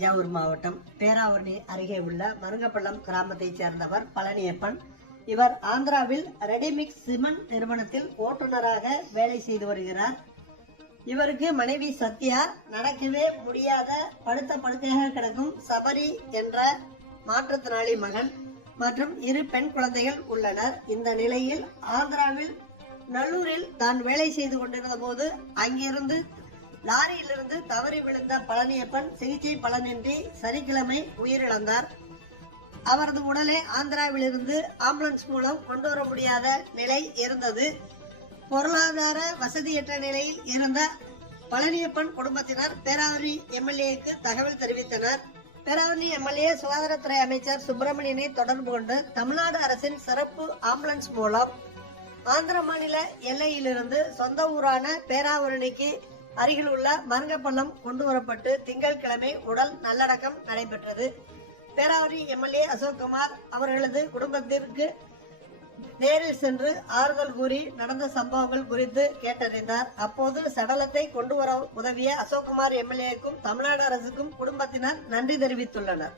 தஞ்சாவூர் மாவட்டம் பேராவூரணி அருகே உள்ள மருங்கப்பள்ளம் கிராமத்தைச் சேர்ந்தவர் பழனியப்பன். இவர் ஆந்திராவில் ரெடிமிக்ஸ் சிமெண்ட் நிறுவனத்தில் ஓட்டுநராக வேலை செய்து வருகிறார். இவருக்கு மனைவி சத்யா, நடக்கவே முடியாத படுத்த படுக்கையாக கிடக்கும் சபரி என்ற மாற்றுத்திறனாளி மகன் மற்றும் 2 பெண் குழந்தைகள் உள்ளனர். இந்த நிலையில் ஆந்திராவில் நல்லூரில் தான் வேலை செய்து கொண்டிருந்த போது அங்கிருந்து லாரியிலிருந்து தவறி விழுந்த பழனியப்பன் சிகிச்சை பலனின்றி சனிக்கிழமை உயிரிழந்தார். அவரது உடலை ஆந்திராவிலிருந்து ஆம்புலன்ஸ் மூலம் கொண்டு வர முடியாத நிலை இருந்தது. பொருளாதார வசதியற்ற நிலையில் இருந்த பழனியப்பன் குடும்பத்தினர் பேராவூரணி எம்எல்ஏக்கு தகவல் தெரிவித்தனர். பேராவூரணி எம்எல்ஏ சுகாதாரத்துறை அமைச்சர் சுப்பிரமணியனை தொடர்பு கொண்டு தமிழ்நாடு அரசின் சிறப்பு ஆம்புலன்ஸ் மூலம் ஆந்திர மாநில எல்லையிலிருந்து சொந்த ஊரான பேராவூரணிக்கு அருகில் உள்ள மருங்கப்பள்ளம் கொண்டு வரப்பட்டு திங்கட்கிழமை உடல் நல்லடக்கம் நடைபெற்றது. பேராவூரணி எம்எல்ஏ அசோக்குமார் அவர்களது குடும்பத்திற்கு நேரில் சென்று ஆறுதல் கூறி நடந்த சம்பவங்கள் குறித்து கேட்டறிந்தார். அப்போது சடலத்தை கொண்டு வர உதவிய அசோக்குமார் எம்எல்ஏக்கும் தமிழ்நாடு அரசுக்கும் குடும்பத்தினர் நன்றி தெரிவித்துள்ளனர்.